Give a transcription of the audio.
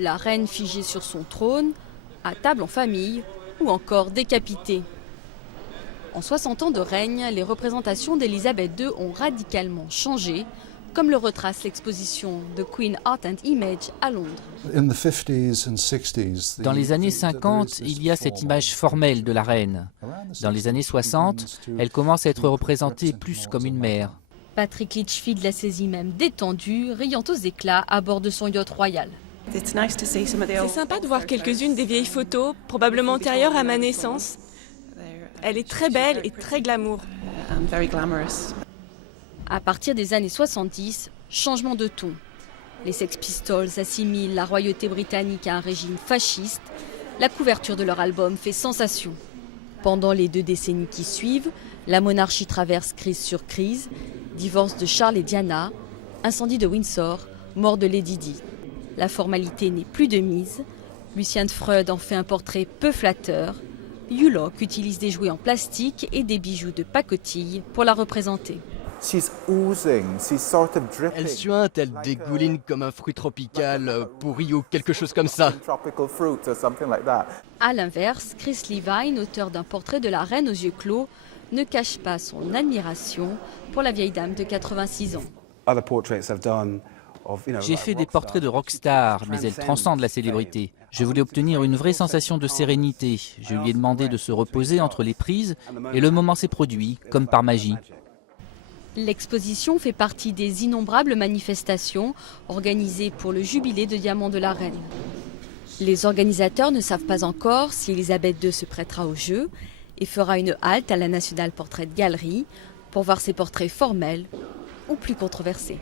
La reine figée sur son trône, à table en famille ou encore décapitée. En 60 ans de règne, les représentations d'Élisabeth II ont radicalement changé, comme le retrace l'exposition The Queen Art and Image à Londres. Dans les années 50, il y a cette image formelle de la reine. Dans les années 60, elle commence à être représentée plus comme une mère. Patrick Litchfield la saisit même détendue, riant aux éclats à bord de son yacht royal. C'est sympa de voir quelques-unes des vieilles photos, probablement antérieures à ma naissance. Elle est très belle et très glamour. À partir des années 70, changement de ton. Les Sex Pistols assimilent la royauté britannique à un régime fasciste. La couverture de leur album fait sensation. Pendant les 2 décennies qui suivent, la monarchie traverse crise sur crise. Divorce de Charles et Diana, incendie de Windsor, mort de Lady Di. La formalité n'est plus de mise. Lucien de Freud en fait un portrait peu flatteur. Hugh Locke utilise des jouets en plastique et des bijoux de pacotille pour la représenter. Elle suinte, elle dégouline comme un fruit tropical pourri ou quelque chose comme ça. A l'inverse, Chris Levine, auteur d'un portrait de la reine aux yeux clos, ne cache pas son admiration pour la vieille dame de 86 ans. J'ai fait des portraits de rockstars, mais elles transcendent la célébrité. Je voulais obtenir une vraie sensation de sérénité. Je lui ai demandé de se reposer entre les prises et le moment s'est produit, comme par magie. L'exposition fait partie des innombrables manifestations organisées pour le jubilé de diamant de la reine. Les organisateurs ne savent pas encore si Elisabeth II se prêtera au jeu et fera une halte à la National Portrait Gallery pour voir ses portraits formels ou plus controversés.